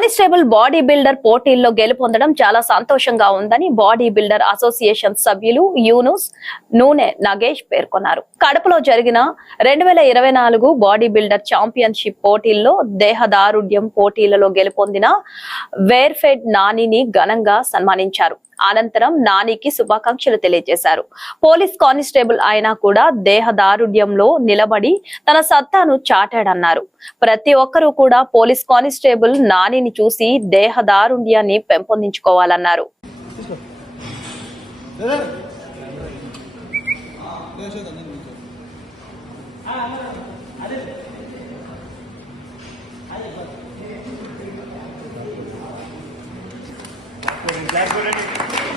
Constable body builder పోటీల్లో గెలుపొందడం చాలా సంతోషంగా ఉందని బాడీ బిల్డర్ అసోసియేషన్ సభ్యులు యూనుస్ నూనె నగేష్ పేర్కొన్నారు. కడపలో జరిగిన రెండు వేల ఇరవై నాలుగు బాడీ బిల్డర్ ఛాంపియన్షిప్ పోటీల్లో దేహదారుఢ్యం పోటీలలో గెలుపొందిన వేర్ఫెడ్ నానిని ఘనంగా సన్మానించారు. అనంతరం నానికి శుభాకాంక్షలు తెలియజేశారు పోలీస్ కానిస్టేబుల్ అయినా కూడా దేహదారుణ్యంలో నిలబడి తన సత్తాను చాటాడన్నారు ప్రతి ఒక్కరూ కూడా పోలీస్ కానిస్టేబుల్ నానిని చూసి దేహదారుణ్యాన్ని పెంపొందించుకోవాలన్నారు That's what it is.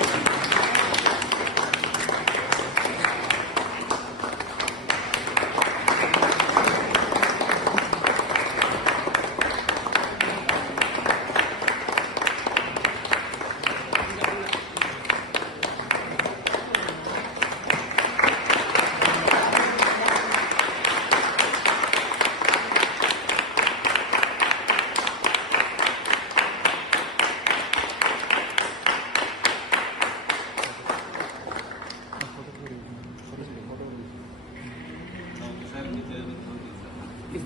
किस